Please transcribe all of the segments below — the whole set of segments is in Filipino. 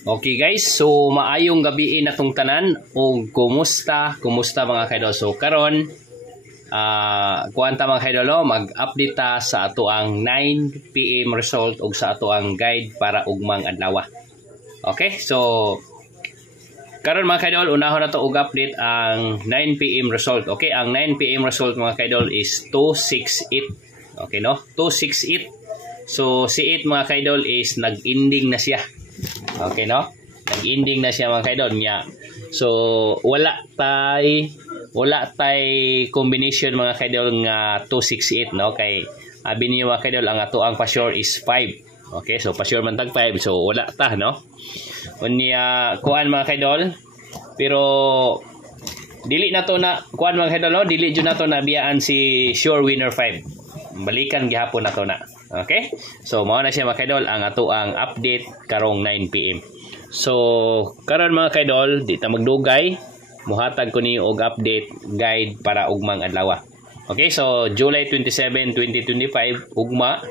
Okay guys, so maayong gabi natong tanan o kumusta mga kaidol. So karon kuanta mga kaidol, mag-update ta sa ato ang 9 PM result ug sa ato ang guide para ugmang adlaw. Okay, so karon mga kaidol, unahon na to og update ang 9 PM result. Okay, ang 9 PM result mga kaidol is 268. Okay no? 268. So si 8 mga kaidol is nag-ending na siya. Okay no? Nag-ending na siya mga kaidol niya. So wala tay combination mga kaidol nga 268 no, kay abi niyo mga kaidol ang ato ang pa-sure is 5. Okay, so pa-sure man tag 5, so wala ta no. Unya kuan mga kaidol, pero dili na to na kuan mga kaidol no, dili jud na to na biyaan si sure winner 5. Balikan gihapon na to na. Okay? So mao na siya mga kaidol ang ato ang update karong 9 PM. So karon mga kaidol, di ta magdugay, muhatag ko niyo og update guide para ugmang adlaw. Okay, so July 27, 2025 ugma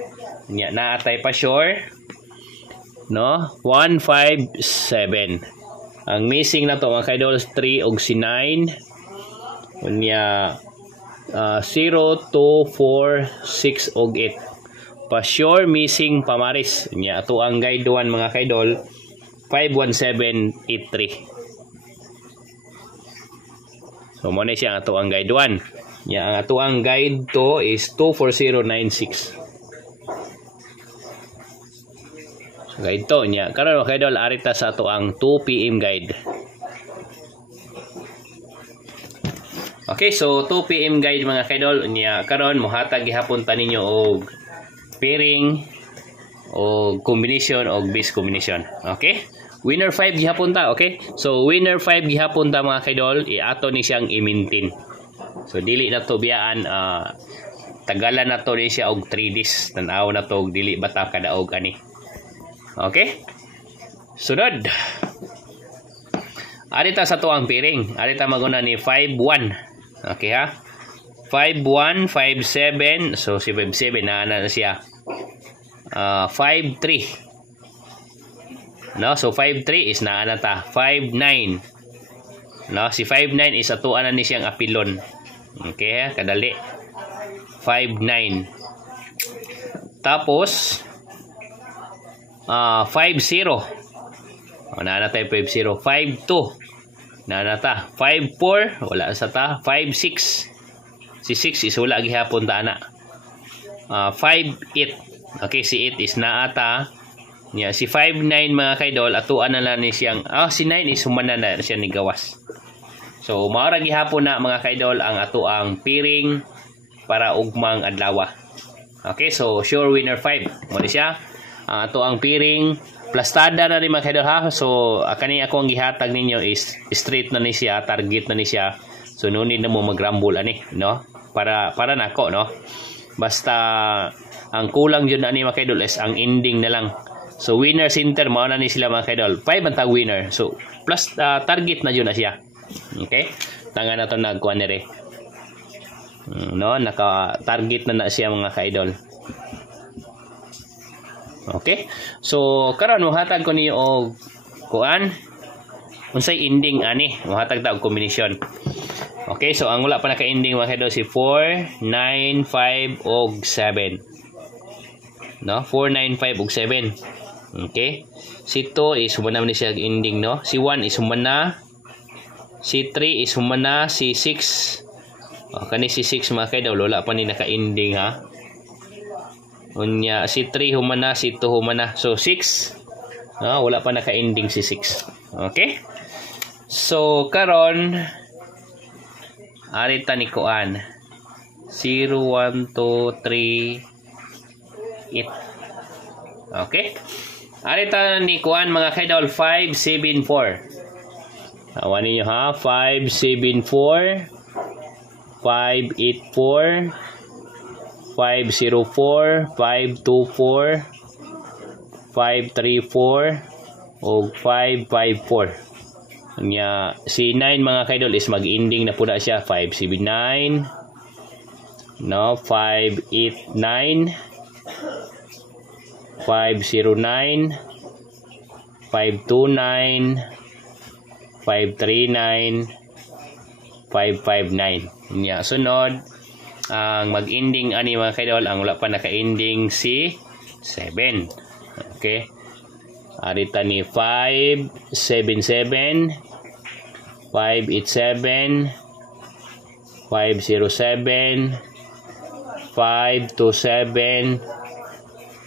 nya naatay pa sure no 157. Ang missing na to mga kaidol 3 ug si 9. Unya 0, 2, 4, 6 ug 8. Pa sure missing pamaris nya ato ang guide 1 mga kaidol 51783. So mo na siya ang ato ang guide 1 nya ang ato ang guide 2 is 24096. So guide to nya karon mga kaidol arita sa ato ang 2 PM guide. Okay, so 2 PM guide mga kaidol nya karon mohatag gihapon ta ninyo og pairing o combination o base combination. Okay, winner 5 gihapon ta. Okay, so winner 5 gihapon ta mga kaidol, iato ni siyang i-maintain. So dili na to biyaan, tagalan na to ni siya og 3 days, tan-aw na to og dili bata kadaog ani. Okay, sunod arita sa to ang pairing, arita maguna ni 5-1. Okay ha, 5-1, 5-7. So si 5-7 na siya. 5-3 no, so 5-3 is na ta. 5-9 no, si 5-9 is atuan na ni siyang apilon. Okay, kadali 5-9. Tapos 5-0 na tayo 5-0. 5-2 na ta. 5-4 wala sa ta. 5-6 si 6 is wala gihapon ta ana. 5-8. Okay, si 8 is naata niya. Si 5-9 mga kaidol atuan na lang ni siyang si 9 is humana na siya ni gawas. So mao ra gihapon na mga kaidol ang ato ang pairing para ugmang adlaw. Okay, so sure winner 5 mo ni siya ang ato ang pairing. Plastada na rin mga kaidol ha. So kani ako ang gihatag ninyo is straight na ni siya, target na ni siya. So no need na mo mag-rumble ani no, para nako no. Basta ang kulang yun na ni mga kaidol is ang ending na lang. So winner center mao na ni sila mga kaidol. 5 ang tag winner. So plus target na yun na siya. Okay? Tanga na to nagkuha ni re. No, naka-target na siya mga kaidol. Okay? So karon mohatag ko niyo og kuan unsay ending ani. Mohatag ta og combination. Okay, so ang wala pa naka-ending mga kaidol si 4, 9, 5 ug 7. No, 4, 9, 5 ug 7. Okay, si 2 is humana ni siya ending no. Si 1 is humana. Si 3 is humana. Si 6 kani si 6 mga kaidol wala pa ni naka-ending ha. Unya si 3 humana, si 2 humana. So 6 wala pa naka-ending si 6. Okay, so karon arita ni kuan 0, 1, 2, 3, 8. Okay, arita ni kuan mga kaidol 5, 7, 4. Awan niyo ha, 5, 7, 4, 5, 8, 4, 5, 0, 4, 5, 2, 4, 5, 3, 4 o 5, 5, 4. Nya si 9 mga kaidol is mag-ending na puna siya 579 no, 589 509 529, 539, 559. Nya sunod ang mag-ending ani mga kaidol, ang wala pa naka-ending si 7. Okay. Arita ni 577, 587, 507, 527,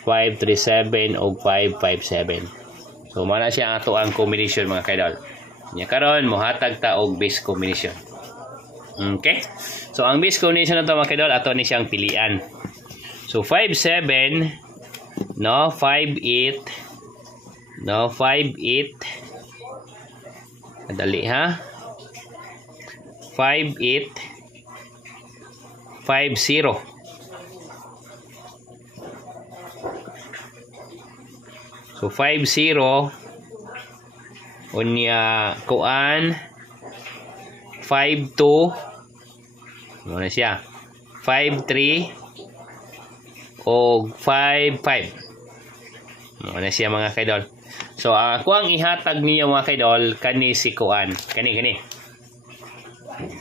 537 o 557. So mana siya ang ato ang combination mga kaidol. Nya karon mohatag ta og base combination. Okay? So ang base combination nato mga kaidol, ato ni siyang pilian. So 57, no, 58, no, 58. Madali ha? 58, 50. So 50 unya kuan 52 muna siya 53 o 55 muna siya mga kaidol. So ako ang ihatag niyo mga kaidol kani si kuan kani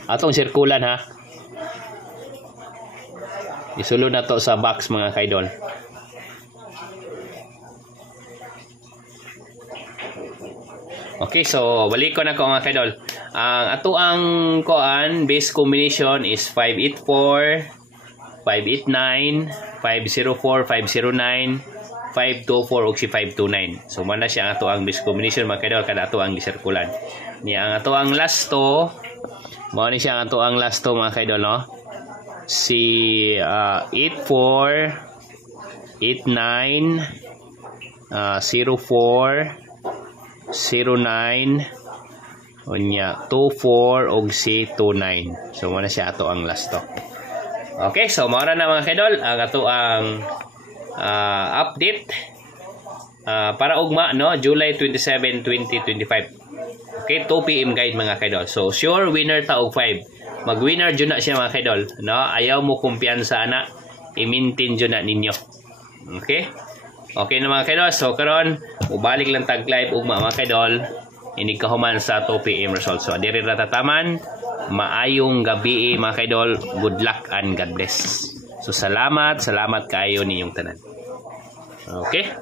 atong sirkulan ha, isulod na to sa box mga kaidol. Okay, so balik ko na ko mga kaidol. Ang ato ang koan base combination is 584, 589, 504, 509, 524 ug si 529. So man na siya ang ato ang base combination mga kaidol kada ato ang gisirkulan. Niya ang ato ang last to, mao ni siya ang ato ang last to mga kaidol no. Si 84, 89, 04, 09, unya 24 og si 29. So muna siya ato ang last to. Okay, so mao na mga kaidol ang ato ang update para ugma no July 27, 2025. Okay, 2 PM guide mga kaidol. So sure winner ta og 5. Mag-winner jud na siya mga kaidol, no? Ayaw mo kumpiyansa ana, i-maintain jud na ninyo. Okay? Okay na mga kaidol. So karon ubalik lang tag live ugma mga kaidol. Ini kahuman sa 2 PM results. So diri ra tataman. Maayong gabi mga kaidol. Good luck and God bless. So salamat kayo ninyong tanan. Okay?